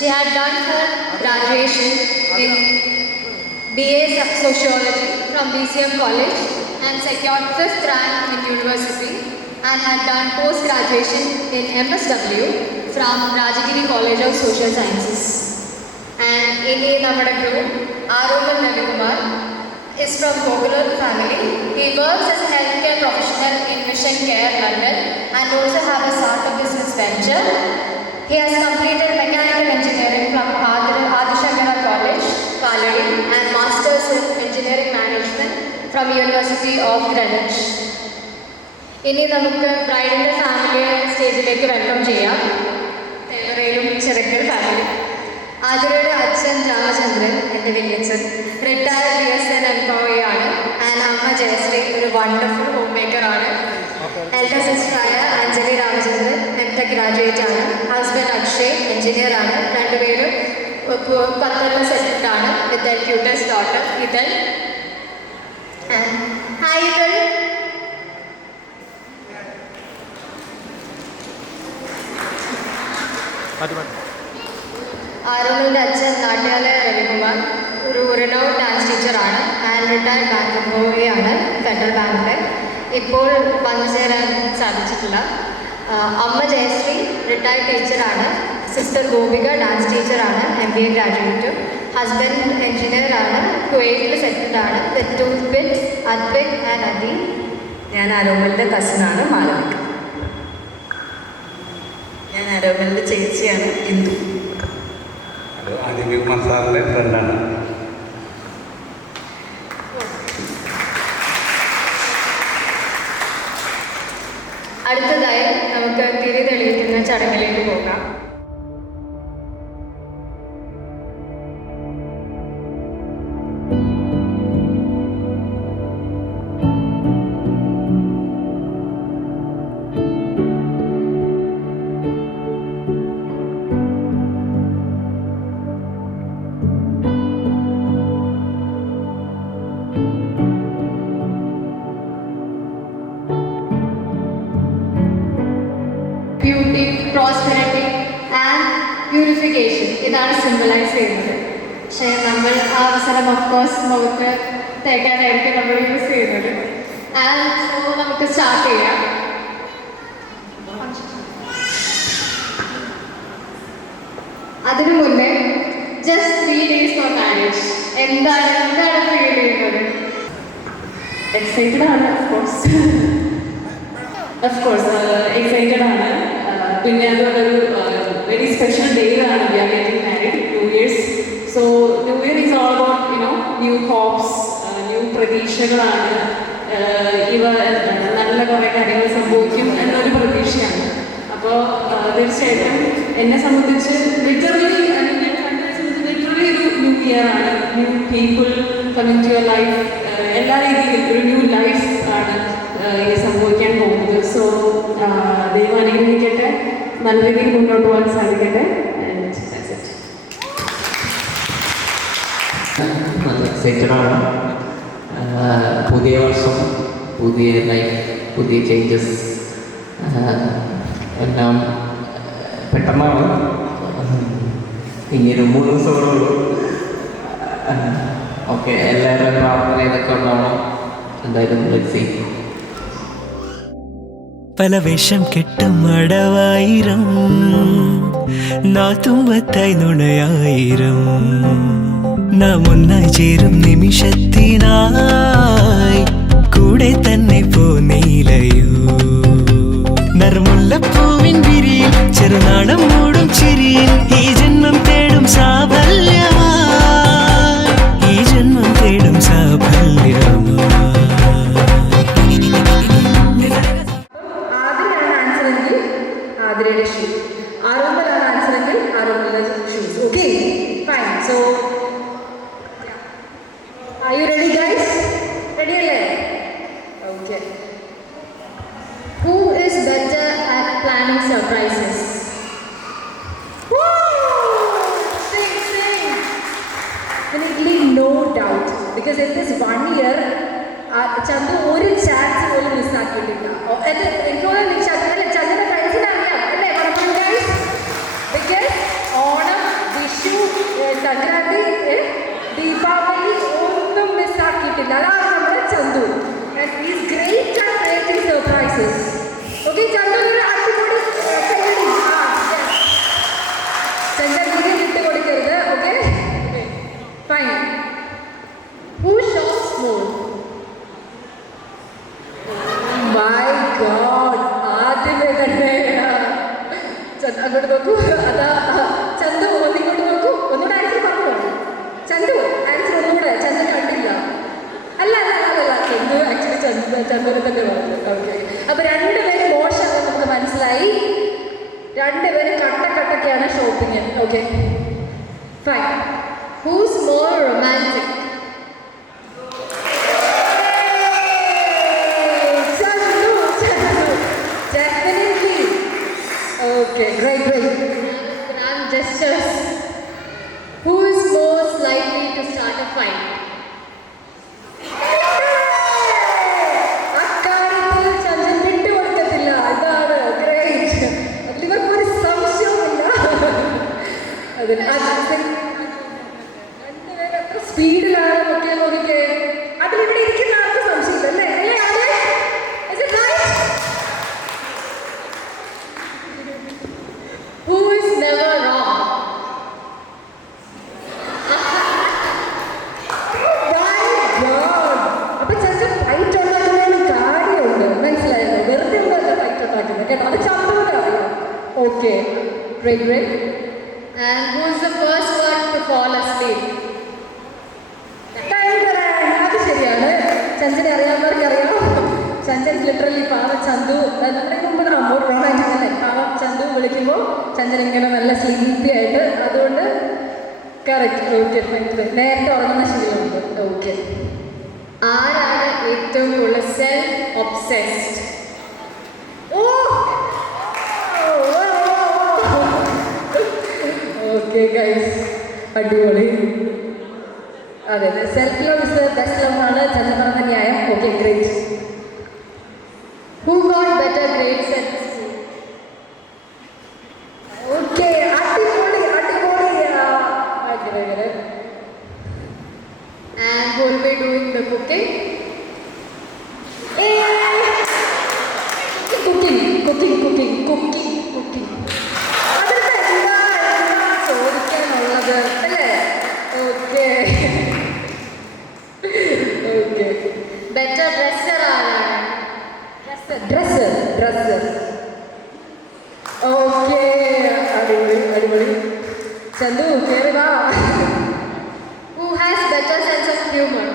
She had done her graduation in BA Sociology from BCM College and secured 5th rank in university and had done post-graduation in MSW from Rajagiri College of Social Sciences. And in our group, Aroman Navikumar is from Gokular family. He works as a healthcare professional in Mission Care, London, and also have a startup business venture. He has completed mechanical engineering from Adishankara College, Kaladi, and Masters in Engineering Management from University of Greenwich. ഇനി നമുക്ക് ബ്രൈഡിൻ്റെ ഫാമിലിയെ സ്റ്റേജിലേക്ക് welcome ചെയ്യാം. തെല്ലറയിലും ചെറുക്കൽ family. ആതിരയുടെ അച്ഛൻ രാമചന്ദ്രൻ, എൻ്റെ വലിയച്ഛൻ, retired BSN employee ആണ്. And അമ്മ ജയശ്രീ ഒരു വണ്ടർഫുൾ ഹോം മേക്കറാണ്. എൽഡർ സിസ്റ്ററായ അഞ്ജലി രാമചന്ദ്രൻ MTech ഗ്രാജുവേറ്റ് ആണ്. ഹസ്ബൻഡ് അക്ഷയ് എഞ്ചിനീയർ ആണ്. രണ്ടുപേരും ഖത്തറിൽ സെറ്റിൽഡ് ആണ് with the cutest daughter Ithal. Hi Ithal. ആരോണിൻ്റെ അച്ഛൻ നാട്ടുകാലെ രവികുമാർ ഒരു റിനൗഡ് ഡാൻസ് ടീച്ചറാണ്. ആൻഡ് റിട്ടയർഡ് ബാങ്ക് എംപ്ലോയി ആണ് ഫെഡറൽ ബാങ്കിലെ. ഇപ്പോൾ വന്നു ചേരാൻ സാധിച്ചിട്ടില്ല. അമ്മ ജയശ്രീ റിട്ടയർഡ് ടീച്ചറാണ്. സിസ്റ്റർ ഗോപിക ഡാൻസ് ടീച്ചറാണ്, MBA ഗ്രാജുവേറ്റും. ഹസ്ബൻഡ് എഞ്ചിനീയറാണ്, കുവൈറ്റിൽ സെറ്റിൽഡ് ആണ് വിത്ത് 2 kids, അദ്വിക് ആൻഡ് അദി. ഞാൻ ആരോമലിൻ്റെ കസിനാണ് മാളവിക. ഞാൻ ആരോമലിൻ്റെ ചേച്ചിയാണ് ഇന്ദു. ആദികുമാർ സാറിൻ്റെ ഫ്രണ്ടാണ്. അടുത്തതായി നമുക്ക് തിരി തെളിയിക്കുന്ന ചടങ്ങിലേക്ക് പോകാം. ബ്യൂട്ടി, പ്രോസ്പെരിറ്റി ആൻഡ് പ്യൂരിഫിക്കേഷൻ ഇതാണ് സിംബലൈസ് ചെയ്യുന്നത്. പക്ഷേ നമ്മൾ ആ അവസരം ഓഫ്കോഴ്സ് മുഖത്ത് തേക്കാനായിരിക്കും നമ്മൾ യൂസ് ചെയ്യുന്നത്. ആൻഡ് സോ നമുക്ക് സ്റ്റാർട്ട് ചെയ്യാം. അതിനു മുന്നേ ജസ്റ്റ് 3 days ഫോർ മാരേജ് എന്താണ് ഫീൽ ചെയ്യുന്നത്? എക്സൈറ്റഡ് ആണ് ഓഫ്കോഴ്സ് എക്സൈറ്റഡ് ആണ്. പിന്നെ അതുപോലെ ഒരു വെരി സ്പെഷ്യൽ ഡേ ആണ്. We are getting married 2 years. So new year is all about new hopes, new പ്രതീക്ഷകളാണ്. ഇവ നല്ല കുറേ കാര്യങ്ങൾ സംഭവിക്കും എന്നൊരു പ്രതീക്ഷയാണ്. അപ്പോൾ തീർച്ചയായിട്ടും എന്നെ സംബന്ധിച്ച് ലിറ്ററലി ഒരു ന്യൂ ഇയർ ആണ്. New people coming to your life. എല്ലാ രീതിയിലും ഒരു ന്യൂ ലൈഫ് ആണ് ഇനി സംഭവിക്കാൻ പോകുന്നത്. സോ ദൈവം അനുഗ്രഹിക്കട്ടെ, നല്ല രീതിയിൽ മുന്നോട്ട് പോകാൻ സാധിക്കട്ടെ. നല്ല എക്സൈറ്റഡാണ്. പുതിയ വർഷം, പുതിയ ലൈഫ്, പുതിയ ചേഞ്ചസ് എല്ലാം പെട്ടെന്നാണ്. ഇനിയൊരു 3 ദിവസങ്ങളുള്ളൂ. ഓക്കെ, എല്ലാവരും പ്രാർത്ഥന ഇതൊക്കെ ഉണ്ടാവണം. എന്തായാലും പല വേഷം കെട്ടും അടവായിരം, നാത്തുമ്പത്തായി നുണയായിരം, നാം ഒന്നായി ചേരും നിമിഷത്തിനായി കൂടെ തന്നെ പോന്നീലയോ. നറുമുല്ലപ്പൂവിൻ വിരിയിൽ ചെറുനാടം മൂടും ചിരിയിൽ ഈ ജന്മം തേടും സാഫല്യമായി, ഈ ജന്മം തേടും സാഫല്യമായി. ആതിരയുടെ ഷൂ, ആരോമലാണ് ആൻസറെങ്കിൽ ആരോമയുടെ shoes. Okay fine. So are you ready guys? Ready അല്ലേ? Okay. Who is better at planning surprises? Definitely no doubt, because in this 1 year Chandu ഒരു ചാൻസ് പോലും മിസ്സാക്കിയിട്ടില്ല. എനിക്ക് ചന്ദന ഫ്രണ്ട്സിനറിയാം അല്ലേ? ബിക്കോസ് ഓണം, വിഷു, സംക്രാന്തി, ദീപാവലി ഒന്നും മിസ്സാക്കിയിട്ടില്ല. അതാണ് നമ്മുടെ Chandu. And is great at creating surprises. Okay, Chandu ഒരു അടിപൊളി ചന്ദൻ വീഡിയോ ഇട്ട് കൊടുക്കരുത്. Okay fine. Who shops more? My god, ആദ്യമേ തന്നെ അങ്ങോട്ട് നോക്കൂ. അതാ ചന്തു ഒന്നിങ്ങോട്ട് നോക്കൂ. ഒന്നുകൂടെ ആൻസർ പറഞ്ഞോ. ചന്തു ആൻസർ ഒന്നുകൂടെ. ചന്തു കണ്ടില്ല. അല്ല ചന്തു ആക്ച്വലി ചന്തുവിനെ തന്നെ പറഞ്ഞു. ഓക്കെ, അപ്പൊ 2 പേര് മോശമാണെന്ന് നമുക്ക് മനസ്സിലായി. 2 പേര് കട്ടക്കൊക്കെയാണ് shopping. Okay fine. Who's more romantic? Definitely. Okay, great. Grand gestures. Who is most likely to start a fight? അക്കാര്യത്തിൽ ചന്ദ്രൻ വിട്ടുകൊടുക്കത്തില്ല. ഇതാണ് ഗ്രേറ്റ്. അതിലിവർക്ക് ഒരു സംശയവുമില്ല. അതിന് എത്ര സ്പീഡിലാണ് ഒക്കെ നോക്കിക്കേ. അതിലിവിടെ ഇരിക്കുന്ന ആർക്ക് സംശയമില്ല അല്ലേ? Who is never wrong? അപ്പൊ ചന്ദ്രൻ ഫൈറ്റ് ഉണ്ടാക്കുന്നതിന് കാര്യമുണ്ട്. മനസ്സിലായല്ലോ? വെറുതെ ഉണ്ടല്ലോ ഫൈറ്റ് ഉണ്ടാക്കുന്നത് കേട്ടോ. അത് ചന്ദ്രനോട് അറിയാം. Okay great. And who is the first one to fall asleep? അത് ശരിയാണ്. ചന്ദ്രനെ അറിയാവുന്നവർക്ക് അറിയാം. ചന്ദ്രൻ ലിറ്ററലി പാവ ചന്തു നമ്മുടെ മുമ്പ് റൊമാൻറ്റിക് അല്ലേ? പാവ ചന്തു വിളിക്കുമ്പോൾ ചന്ദ്രൻ ഇങ്ങനെ നല്ല സ്ലീപ്പി ആയിട്ട്. അതുകൊണ്ട് കറക്റ്റ്. ഓക്കെ, നേരത്തെ ഉറങ്ങുന്ന ശീലമുണ്ട്. ഓക്കെ. ആരാണ് ഏറ്റവും കൂടുതൽ സെൽഫ് ഒബ്സെസ്ഡ്? ഓക്കെ ഗൈസ്, അടിപൊളി. അതെ, self love is the best love ആണ് ചന്ദ്രൻ പറഞ്ഞ ന്യായം. Okay great. Who got better grades at school? Okay, അടിപൊളി അടിപൊളി. ചന്തു കയറി വാ. Who has better sense of humor?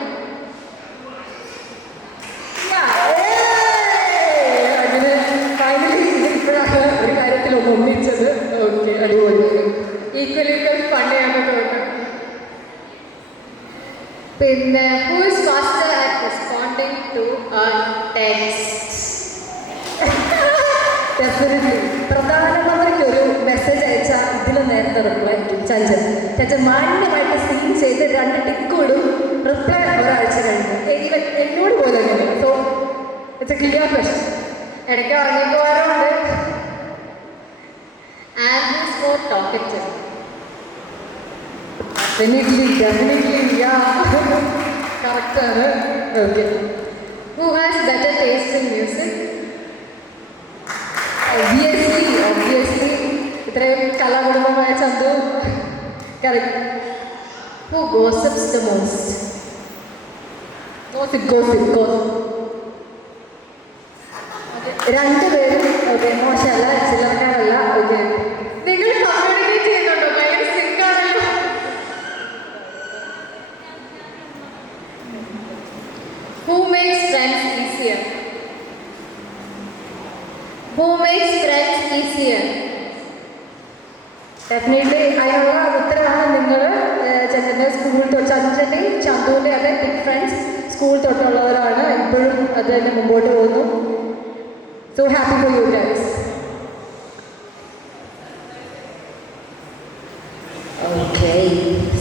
അങ്ങനെ ഫൈനലി ഇപ്പോഴാണ് ഒരു കാര്യത്തിൽ ഒന്നിച്ചത്. ഓക്കെ, അടിപൊളി. Equally funny ആണെന്ന് തോന്നുന്നു. പിന്നെ who is faster at responding to a text? Definitely പ്രധാനമന്ത്രിക്ക് ഒരു മെസ്സേജ് അയച്ചാൽ ഇതിൽ നേരത്തെ റിപ്ലൈ അയക്കും ചഞ്ചൻ. ചഞ്ചൻ മാന്യമായിട്ട് സീൻ ചെയ്ത് 2 ടിക്കോടും റിപ്ലൈ ഒരാഴ്ച കഴിഞ്ഞു. എന്നോട് പോലെ അങ്ങനെ. So it's a clear question. ഇടയ്ക്ക് ഉറങ്ങിപ്പോകാറുണ്ട്. And who is more talkative? Definitely കറക്റ്റാണ്. Okay. Who has better taste in music? Obviously ഇത്രയും കലാകുടുംബമായ Chanthu. Correct. Who gossips the most? Gossip. രണ്ടുപേരും ഓക്കെ, മോശമല്ല, ചിലർക്കാരല്ല. ഓക്കെ, നിങ്ങൾ കമ്മ്യൂണിക്കേറ്റ് ചെയ്യുന്നുണ്ടോ? ഭയങ്കര സിങ്കാണല്ലോ. Who makes friends easier? Who makes friends easier? Definitely അതിനുള്ള ഉത്തരവാണ് നിങ്ങൾ. ചന്ദ്രൻ്റെ സ്കൂൾ തൊട്ട് ചന്ദ്രൻ്റെയും ചന്തുവിൻ്റെ ഒക്കെ ബിഗ് ഫ്രണ്ട്സ് സ്കൂൾ തൊട്ടുള്ളവരാണ്. ഇപ്പോഴും അത് തന്നെ മുമ്പോട്ട് പോകുന്നു. So happy for you guys. Okay,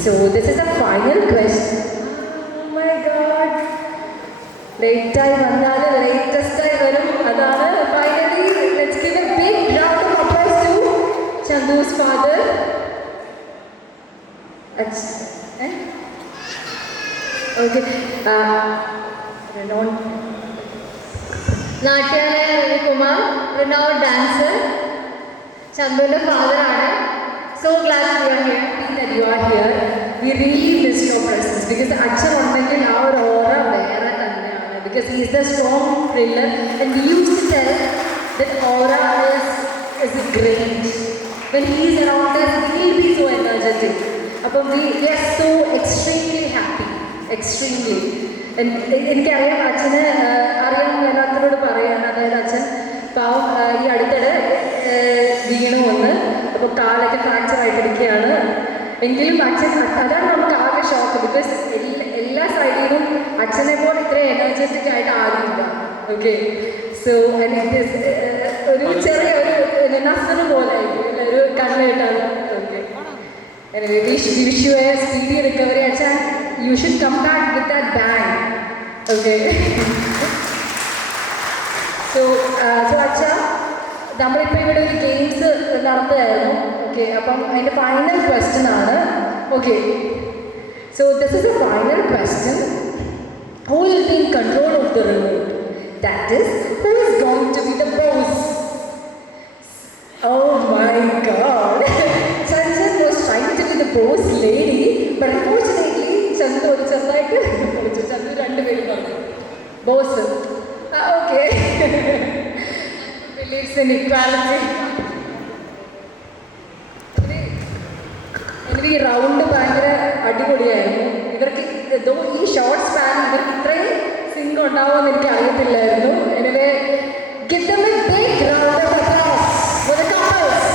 so this is a final question. Oh my god, ലേറ്റായി വന്നാൽ ലേറ്റസ്റ്റായി വരും. അതാണ് finally. Let's give a big round of applause to Chandu's father. Okay. Renowned Natyalaya Ravikumar, renowned dancer. ചന്തുവിന്റെ father ആണ്. So glad you are here. that you are here. We really miss your presence because അച്ഛൻ ഉണ്ടെങ്കിൽ ആ ഒരു ഓറ വേറെ തന്നെയാണ്. Because he is the strong thriller and we used to tell that aura is great. When he is around us, we will be so energetic. അപ്പം we are so extremely happy. Extremely. എനിക്കറിയാം അച്ഛന് അറിയാൻ മേലാത്തവരോട് പറയാണ്. അതായത് അച്ഛൻ പാവം ഈ അടുത്തിടെ വീണു വന്ന്, അപ്പോൾ കാലൊക്കെ ഫ്രാക്ചർ ആയിട്ടിരിക്കുകയാണ്. എങ്കിലും അച്ഛൻ, അതാണ് നമുക്ക് ആകെ ഷോക്ക്. ബിക്കോസ് എല്ലാ സൈഡിലും അച്ഛനെ പോലെ ഇത്രയും എനർജറ്റിക് ആയിട്ട് ആരുമില്ല. ഓക്കെ, സോ ഒരു ചെറിയ ഒരു നസറ് പോലെ ആയിരിക്കും, ഒരു കണ്ണിട്ടാണ്. Okay, wish you a speedy recovery. അച്ഛൻ you should come back with that bang. Okay, so അച്ഛ, നമ്മളിപ്പോൾ ഇവിടെ ഒരു ഗെയിംസ് നടത്തുകയായിരുന്നു. ഓക്കെ, അപ്പം അതിൻ്റെ ഫൈനൽ ക്വസ്റ്റ്യൻ ആണ്. Okay, so this is a final question. Who will be in control of the remote? That is, who is going to be the boss? Oh my God! Chandan was trying to be the boss lady, but unfortunately, Chandu ഒരു ചെറുതായിട്ട് വിളിച്ചു. ചന്തു 2 പേരും പറഞ്ഞു boss. Okay. Believes in equality. എനിക്ക് ഈ round ഭയങ്കര അടിപൊളിയായിരുന്നു. ഇവർക്ക് ഈ ഷോർട്ട് സ്പാൻ ഇവർക്ക് ഇത്രയും സിങ്ക് ഉണ്ടാവുമെന്ന് എനിക്ക് അറിയത്തില്ലായിരുന്നു. Anyway, give them a big round of applause for the couples.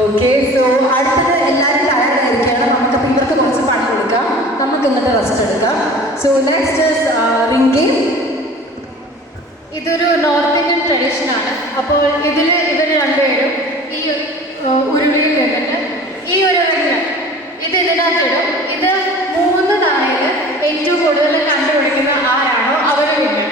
Okay, so അടുത്തത് എല്ലാവരും തയ്യാറായിരിക്കുകയാണ്. നമുക്കപ്പോൾ ഇവർക്ക് കുറച്ച് പണം കൊടുക്കാം, നമുക്ക് എന്നിട്ട് റെസ്റ്റ് എടുക്കാം. So next Rinki. ഇതൊരു നോർത്ത് ഇന്ത്യൻ ട്രഡീഷനാണ്. അപ്പോൾ ഇതിൽ ഇവർ രണ്ടുപേരും ഈ ഉരുളിയിൽ നിന്നിട്ട് ഈ ഒരു വെള്ളം ഇത് ഇതിനകത്തിടും. ഇത് 3 തവണയിൽ ഏറ്റവും കൂടുതൽ കണ്ടുപിടിക്കുന്ന ആരാണോ അവർ വിടും.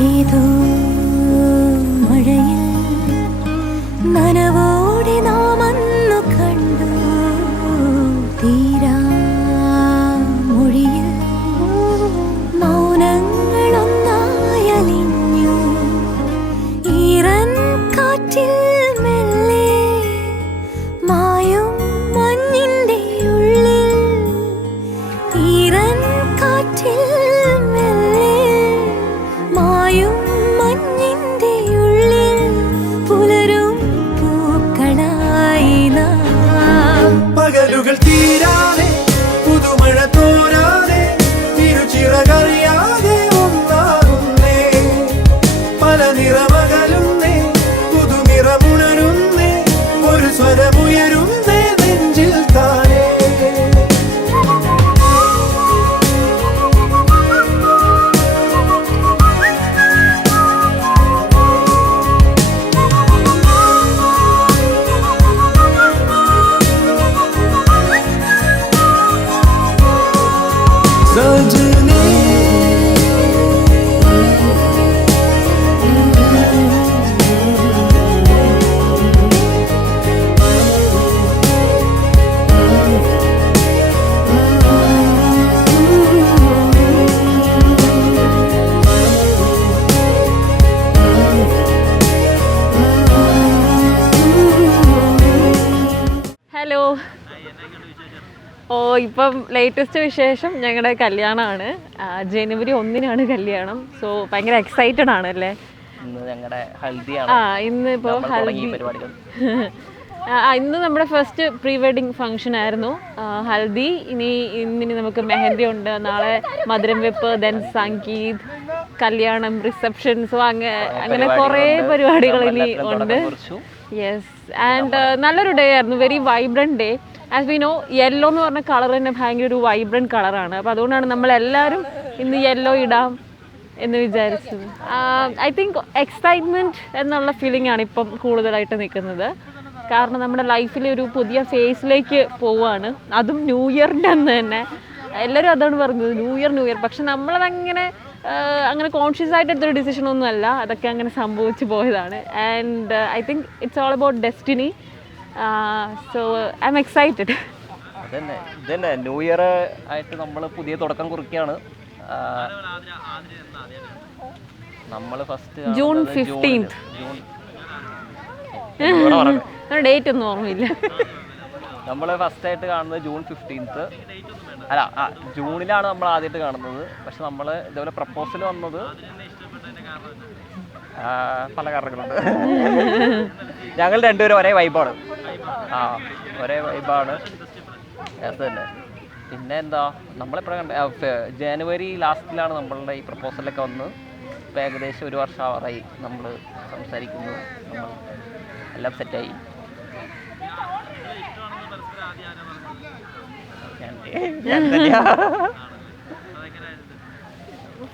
ഏതോ മഴയിൽ ഇപ്പം ലേറ്റസ്റ്റ് വിശേഷം ഞങ്ങളുടെ കല്യാണമാണ്. ജനുവരി 1-നാണ് കല്യാണം. സോ ഭയങ്കര എക്സൈറ്റഡ് ആണ് അല്ലേ? ഇന്ന് ഞങ്ങളുടെ ഹൽദിയാണ്. ഇന്നിപ്പോൾ ഹൽദി പരിപാടികൾ. ഇന്ന് നമ്മുടെ ഫസ്റ്റ് പ്രീ വെഡിങ് ഫംഗ്ഷൻ ആയിരുന്നു ഹൽദി. ഇന്നിനി നമുക്ക് മെഹന്തി ഉണ്ട്, നാളെ മധുരം വെപ്പ്, ദെൻ സംഗീത്, കല്യാണം, റിസപ്ഷൻ. സോ അങ്ങനെ കുറേ പരിപാടികൾ ഇനി ഉണ്ട്. യെസ്, ആൻഡ് നല്ലൊരു ഡേ ആയിരുന്നു, very vibrant day. As we know, yellow എന്ന് പറഞ്ഞ കളർ തന്നെ ഭയങ്കര ഒരു വൈബ്രൻറ്റ് കളറാണ്. അപ്പോൾ അതുകൊണ്ടാണ് നമ്മളെല്ലാവരും ഇന്ന് യെല്ലോ ഇടാം എന്ന് വിചാരിച്ചത്. ഐ തിങ്ക് എക്സൈറ്റ്മെൻറ്റ് എന്നുള്ള ഫീലിംഗ് ആണ് ഇപ്പം കൂടുതലായിട്ട് നിൽക്കുന്നത്. കാരണം നമ്മുടെ ലൈഫിൽ ഒരു പുതിയ ഫേസിലേക്ക് പോവുകയാണ്, അതും ന്യൂ ഇയറിൻ്റെ അന്ന് തന്നെ. എല്ലാവരും അതാണ് പറഞ്ഞത്, ന്യൂ ഇയർ. പക്ഷെ നമ്മളതങ്ങനെ അങ്ങനെ കോൺഷ്യസ് ആയിട്ട് എടുത്തൊരു ഡിസിഷനൊന്നും അല്ല, അതൊക്കെ അങ്ങനെ സംഭവിച്ചു പോയതാണ്. And I think it's all about destiny. So I M excited. ഇതന്നെ ന്യൂ ഇയർ ആയിട്ട് നമ്മൾ പുതിയ തുടക്കം കുറിക്കുകയാണ്. നമ്മൾ ഫസ്റ്റ് ജൂൺ 15th. ഡേറ്റ് ഒന്നും ഓർമ്മയില്ല. നമ്മൾ ഫസ്റ്റ് ആയിട്ട് കാണുന്നത് ജൂൺ 15th. അല്ല, ജൂണിലാണ് നമ്മൾ ആദ്യമായിട്ട് കാണുന്നത്. പക്ഷെ നമ്മൾ ഇതേപോലെ പ്രപ്പോസൽ വന്നത് പല കാരണങ്ങളുണ്ട്. ഞങ്ങൾ രണ്ടുപേരും ഒരേ വൈബാണ്. ഒരേ വൈബാണ് തന്നെ. പിന്നെ എന്താ, നമ്മളെപ്പോഴാണ് ജനുവരി ലാസ്റ്റിലാണ് നമ്മളുടെ ഈ പ്രപ്പോസലൊക്കെ വന്ന്. ഇപ്പം ഏകദേശം 1 വർഷം ആവാറായി നമ്മൾ സംസാരിക്കുന്നു, നമ്മൾ എല്ലാം സെറ്റായി.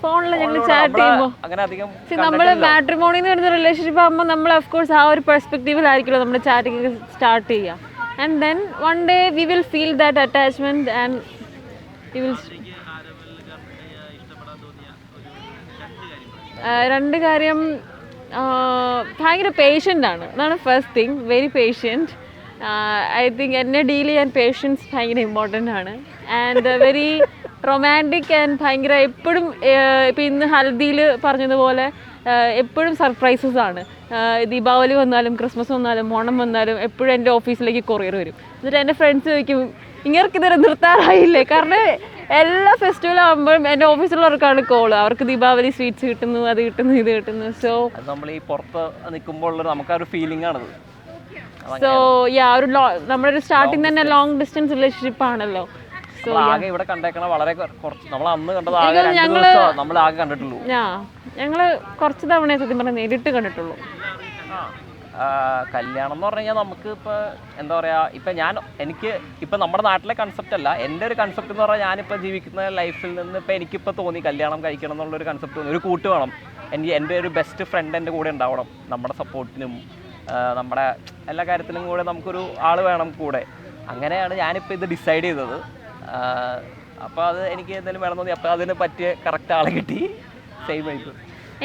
ഫോണിൽ ഞങ്ങൾ ചാറ്റ് ചെയ്യുമ്പോൾ നമ്മൾ മാട്രിമോണി എന്ന് പറയുന്ന റിലേഷൻഷിപ്പ് ആകുമ്പോൾ നമ്മൾ ഓഫ്കോഴ്സ് ആ ഒരു പെർസ്പെക്റ്റീവിലായിരിക്കുമല്ലോ നമ്മുടെ ചാറ്റിങ് സ്റ്റാർട്ട് ചെയ്യുക. And then one day we will feel that attachment and we will. രണ്ട് കാര്യം, ഭയങ്കര പേഷ്യൻ്റ് ആണ്, അതാണ് first thing. Very patient. I think എന്നെ ഡീൽ ചെയ്യാൻ പേഷ്യൻസ് ഭയങ്കര ഇമ്പോർട്ടൻ്റ് ആണ്. ആൻഡ് വെരി റൊമാൻറ്റിക് ആൻഡ് ഭയങ്കര എപ്പോഴും ഇപ്പം ഇന്ന് ഹൽദിയിൽ പറഞ്ഞതുപോലെ എപ്പോഴും സർപ്രൈസസ് ആണ്. ദീപാവലി വന്നാലും ക്രിസ്മസ് വന്നാലും ഓണം വന്നാലും എപ്പോഴും എൻ്റെ ഓഫീസിലേക്ക് കൊറിയർ വരും. എന്നിട്ട് എൻ്റെ ഫ്രണ്ട്സ് ചോദിക്കും, ഇങ്ങർക്ക് ഇതുവരെ നിർത്താറായില്ലേ? കാരണം എല്ലാ ഫെസ്റ്റിവൽ ആകുമ്പോഴും എൻ്റെ ഓഫീസിലുള്ളവർക്കാണ് കോള്. അവർക്ക് ദീപാവലി സ്വീറ്റ്സ് കിട്ടുന്നു, അത് കിട്ടുന്നു, ഇത് കിട്ടുന്നു. സോ നമ്മൾ ഈ പുറത്ത് നിൽക്കുമ്പോൾ നമുക്കൊരു ഫീലിംഗ് ആണത്. സോ ഒരു നമ്മുടെ ഒരു സ്റ്റാർട്ടിങ് തന്നെ ലോങ് ഡിസ്റ്റൻസ് റിലേഷൻഷിപ്പ് ആണല്ലോ. സോ ആകെ ഇവിടെ കണ്ടേക്കണ വളരെ കുറച്ച്, നമ്മൾ അന്ന് കണ്ടത് ആകെ 2 ദിവസം നമ്മൾ ആകെ കണ്ടിട്ടുള്ളൂ. ഞങ്ങൾ കുറച്ച് തവണ സത്യം പറഞ്ഞാൽ നേരിട്ട് കണ്ടിട്ടുള്ളൂ. കല്യാണം എന്ന് പറഞ്ഞു കഴിഞ്ഞാൽ നമുക്ക് ഇപ്പോൾ എന്താ പറയുക, ഇപ്പം എനിക്ക് ഇപ്പം നമ്മുടെ നാട്ടിലെ കൺസെപ്റ്റ് അല്ല, എൻ്റെ ഒരു കൺസെപ്റ്റ് എന്ന് പറഞ്ഞാൽ ഞാനിപ്പോൾ ജീവിക്കുന്ന ലൈഫിൽ നിന്ന് ഇപ്പം എനിക്കിപ്പോൾ തോന്നി കല്യാണം കഴിക്കണം എന്നുള്ളൊരു കൺസെപ്റ്റ് തോന്നി. ഒരു കൂട്ട് വേണം, എൻ്റെ ഒരു ബെസ്റ്റ് ഫ്രണ്ട് എൻ്റെ കൂടെ ഉണ്ടാവണം, നമ്മുടെ സപ്പോർട്ടിനും നമ്മുടെ എല്ലാ കാര്യത്തിനും കൂടെ നമുക്കൊരു ആൾ വേണം കൂടെ. അങ്ങനെയാണ് ഞാനിപ്പോൾ ഇത് ഡിസൈഡ് ചെയ്തത്. അപ്പോൾ അത് എനിക്ക് എന്തെങ്കിലും വേണം തോന്നി, അപ്പോൾ അതിന് പറ്റിയ കറക്റ്റ് ആളെ കിട്ടി. സെയിം ആയിട്ട്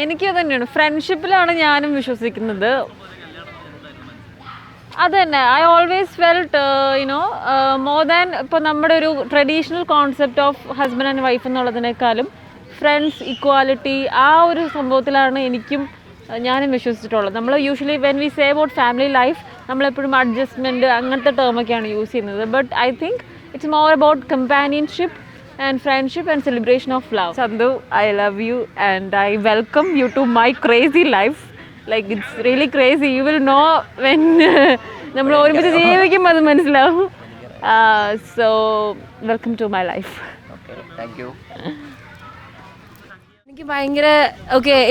എനിക്ക് തന്നെയാണ്, ഫ്രണ്ട്ഷിപ്പിലാണ് ഞാനും വിശ്വസിക്കുന്നത്. അത് തന്നെ I always felt more than ഇപ്പോൾ നമ്മുടെ ഒരു traditional concept of husband and wife എന്നുള്ളതിനേക്കാളും ഫ്രണ്ട്സ്, ഇക്വാലിറ്റി, ആ ഒരു സംഭവത്തിലാണ് ഞാനും വിശ്വസിച്ചിട്ടുള്ളത്. നമ്മൾ usually when we say about family life നമ്മളെപ്പോഴും അഡ്ജസ്റ്റ്മെൻറ്റ് അങ്ങനത്തെ ടേമൊക്കെയാണ് യൂസ് ചെയ്യുന്നത്. But I think it's more about companionship and friendship and celebration of love. Sandhu, I love you and I welcome you to my crazy life. Like it's really crazy. You will know when നമ്മൾ ഒരുമിച്ച് ജീവിക്കുമ്പോൾ അത് മനസ്സിലാവും. So welcome to my life. Okay, thank you. എനിക്ക് ഭയങ്കര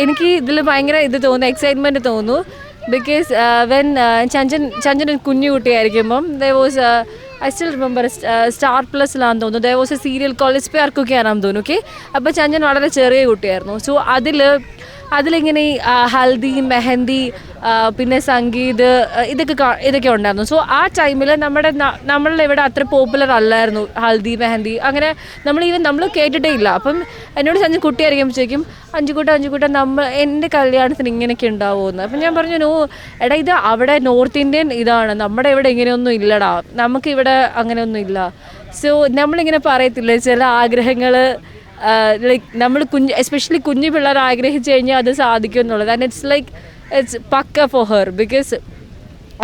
എനിക്ക് ഇതിൽ ഭയങ്കര തോന്നുന്നു, എക്സൈറ്റ്മെൻറ്റ് തോന്നുന്നു. ബിക്കോസ് വെൻ ചഞ്ചൻ കുഞ്ഞു കുട്ടിയായിരിക്കുമ്പം there was I still remember Star പ്ലസിലാണെന്ന് തോന്നുന്നു, there was a serial called ഇസ്പേ ആർക്കൊക്കെയാണെന്ന് തോന്നുന്നു. ഓക്കെ, അപ്പോൾ ചഞ്ചൻ വളരെ ചെറിയ കുട്ടിയായിരുന്നു. സോ അതിലിങ്ങനെ ഹൽദി, മെഹന്തി, പിന്നെ സംഗീത് ഇതൊക്കെ ഉണ്ടായിരുന്നു. സോ ആ ടൈമിൽ നമ്മളുടെ ഇവിടെ അത്ര പോപ്പുലർ അല്ലായിരുന്നു ഹൽദി, മെഹന്തി. അങ്ങനെ നമ്മൾ കേട്ടിട്ടേ ഇല്ല. അപ്പം എന്നോട് ചഞ്ചൻ കുട്ടിയായിരിക്കുമ്പോഴത്തേക്കും അഞ്ചുകൂട്ട എൻ്റെ കല്യാണത്തിന് ഇങ്ങനെയൊക്കെ ഉണ്ടാവുമെന്ന്. അപ്പം ഞാൻ പറഞ്ഞു, നോ എടാ, ഇത് അവിടെ നോർത്ത് ഇന്ത്യൻ ഇതാണ്, നമ്മുടെ ഇവിടെ ഇങ്ങനെയൊന്നും ഇല്ലടാ, നമുക്കിവിടെ അങ്ങനെയൊന്നും ഇല്ല. സോ നമ്മളിങ്ങനെ പറയത്തില്ലേ ചില ആഗ്രഹങ്ങൾ, ലൈക്ക് നമ്മൾ എസ്പെഷ്യലി കുഞ്ഞു പിള്ളേർ ആഗ്രഹിച്ചു കഴിഞ്ഞാൽ അത് സാധിക്കും എന്നുള്ളത്. And it's pakka for her. Because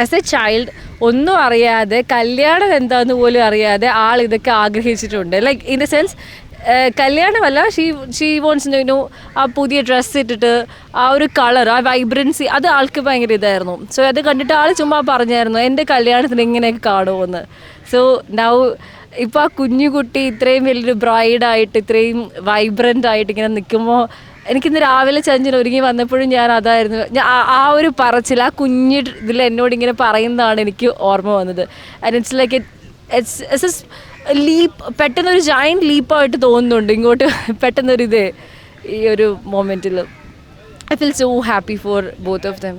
as a child ഒന്നും അറിയാതെ കല്യാണം എന്താന്ന് പോലും അറിയാതെ ആൾ ഇതൊക്കെ ആഗ്രഹിച്ചിട്ടുണ്ട്. ലൈക്ക് ഇൻ ദ സെൻസ് കല്യാണമല്ല, ഷീ വോൺസ് നോ ആ പുതിയ ഡ്രസ്സ് ഇട്ടിട്ട് ആ ഒരു കളർ, ആ വൈബ്രൻസി, അത് ആൾക്ക് ഭയങ്കര ഇതായിരുന്നു. സോ അത് കണ്ടിട്ട് ആൾ ചുമ്മാ പറഞ്ഞായിരുന്നു എൻ്റെ കല്യാണത്തിന് ഇങ്ങനെയൊക്കെ കാണുമെന്ന്. സോ നൗ ഇപ്പോൾ ആ കുഞ്ഞുകുട്ടി ഇത്രയും വലിയൊരു ബ്രൈഡായിട്ട് ഇത്രയും വൈബ്രൻ്റ് ആയിട്ട് ഇങ്ങനെ നിൽക്കുമ്പോൾ എനിക്കിന്ന് രാവിലെ ചഞ്ചൻ ഒരുങ്ങി വന്നപ്പോഴും ഞാൻ അതായിരുന്നു, ആ ഒരു പറച്ചിൽ, ആ കുഞ്ഞ് ഇതിൽ എന്നോട് ഇങ്ങനെ പറയുന്നതാണ് എനിക്ക് ഓർമ്മ വന്നത്. And it's like it's leap, പെട്ടെന്നൊരു ജയൻറ്റ് ലീപ്പായിട്ട് തോന്നുന്നുണ്ട് ഇങ്ങോട്ട് പെട്ടെന്നൊരിത് ഈ ഒരു മൊമെൻറ്റിൽ. I feel so happy for both of them.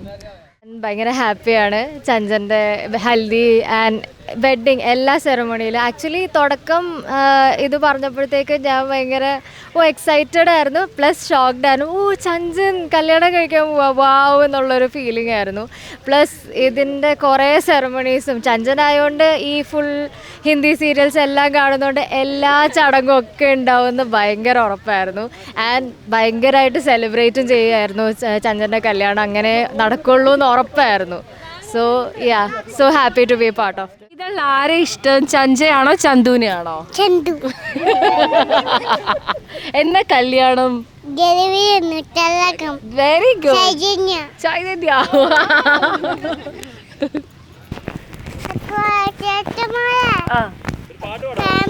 ഭയങ്കര ഹാപ്പിയാണ് ചഞ്ചൻ്റെ ഹൽദി ആൻഡ് വെഡ്ഡിങ് എല്ലാ സെറമണിയിലും. ആക്ച്വലി തുടക്കം ഇത് പറഞ്ഞപ്പോഴത്തേക്ക് ഞാൻ ഭയങ്കര എക്സൈറ്റഡ് ആയിരുന്നു, പ്ലസ് ഷോക്ക്ഡ് ആയിരുന്നു. ചഞ്ചൻ കല്യാണം കഴിക്കാൻ പോവാ, വാവ് എന്നുള്ളൊരു ഫീലിംഗ് ആയിരുന്നു. പ്ലസ് ഇതിൻ്റെ കുറേ സെറമണീസും ചഞ്ചനായതുകൊണ്ട് ഈ ഫുൾ ഹിന്ദി സീരിയൽസ് എല്ലാം കാണുന്നതുകൊണ്ട് എല്ലാ ചടങ്ങും ഒക്കെ ഉണ്ടാവുമെന്ന് ഭയങ്കര ഉറപ്പായിരുന്നു. ആൻഡ് ഭയങ്കരമായിട്ട് സെലിബ്രേറ്റും ചെയ്യുമായിരുന്നു. ചഞ്ചൻ്റെ കല്യാണം അങ്ങനെ നടക്കുള്ളൂ എന്ന് ഉറപ്പായിരുന്നു. So yeah, so happy to be part of. ഇതിൽ ആരെ ഇഷ്ടം, ചഞ്ചയാണോ ചന്തുവിനെയാണോ? ചന്തു. എന്നാ കല്യാണം? Very good. ചൈതന്യ.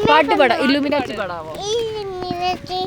പാട്ട് പാടാം, ഇല്ലുമിനാറ്റി പാടാമോ? ഇല്ലുമിനാറ്റി